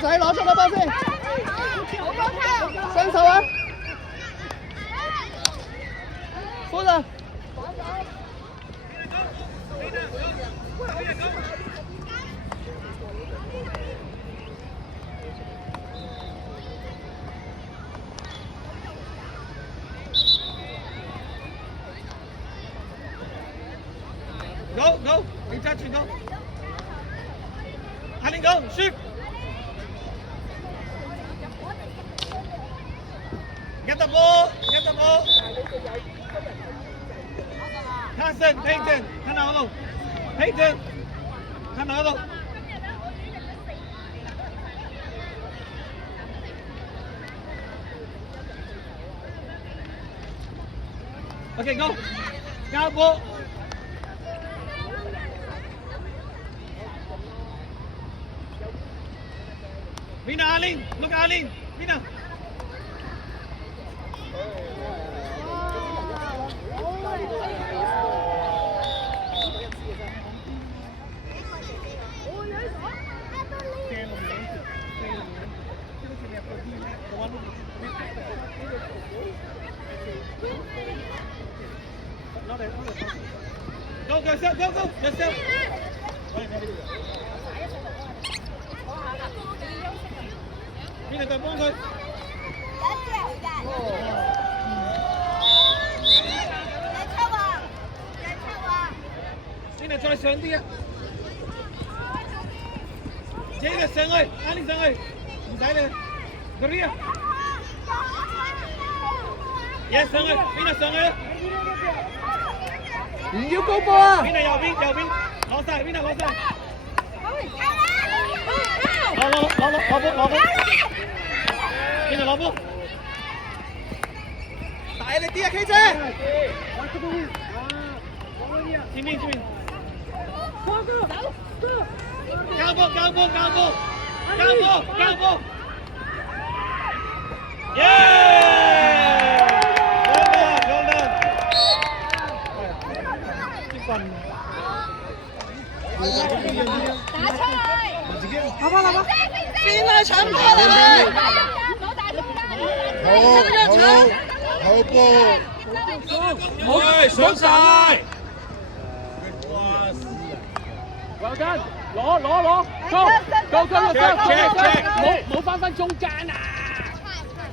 仔攞出個波先，伸手啊！寬啊！Go，你揸住 go， 下面 go， shoot。Get the ball， Payton， 看到路 ，Payton， 看到路。OK go， 交波。Mina Alin, look Alin, Mina. Go, yourself, go, yourself. Mina 再幫佢。Mina 再上啲啊！呢個上去，阿玲上去，唔使你。嗰啲啊！嘢上去 ，Mina 上去。唔要高波啊 ！Mina 右邊，攞晒 ，Mina 攞晒。攞波。Mina 攞波。大力啲啊 ，K 姐！前面。交波！耶！打出去！好吧，先啦，搶波啦！好波！喂，上晒！Well done，攞 ，go，冇翻中間啊！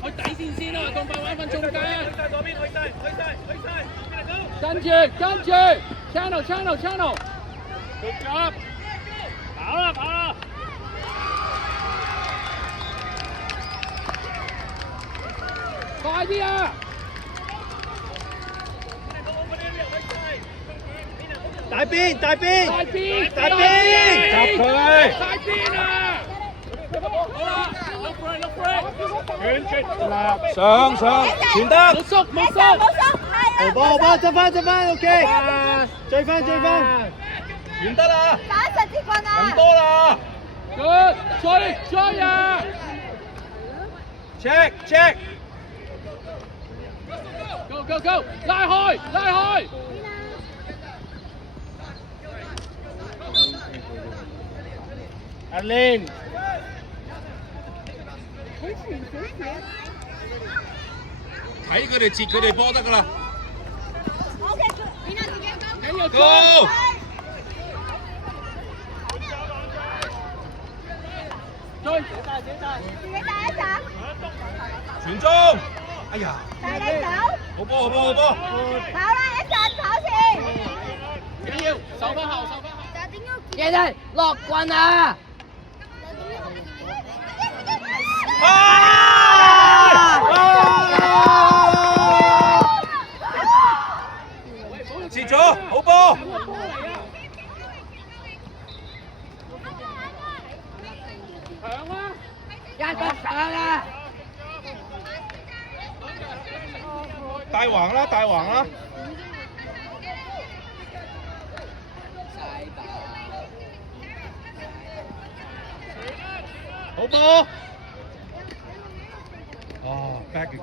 去底線先啦，當快玩翻中間。去晒左邊，去晒。跟住 ，channel， good job， 跑啦！快啲啊！大邊，集佢！大邊啊！好啦 ，look for it，上，傳得。冇縮，好波，執翻 ，OK， 追翻，傳得啦，打實支棍啊！咁多啦 ，good， 追啊 ，check， ，go， 拉開！阿 Lin， 睇佢哋截佢哋波得噶啦 ，go！ 追！自己帶一陣，傳中，哎呀，帶你走，好波，跑啦一陣跑前，緊要收翻後。嘢哋落棍啊！截咗，好波！強啊！一個上啊！大橫啦！好波！哦，back again。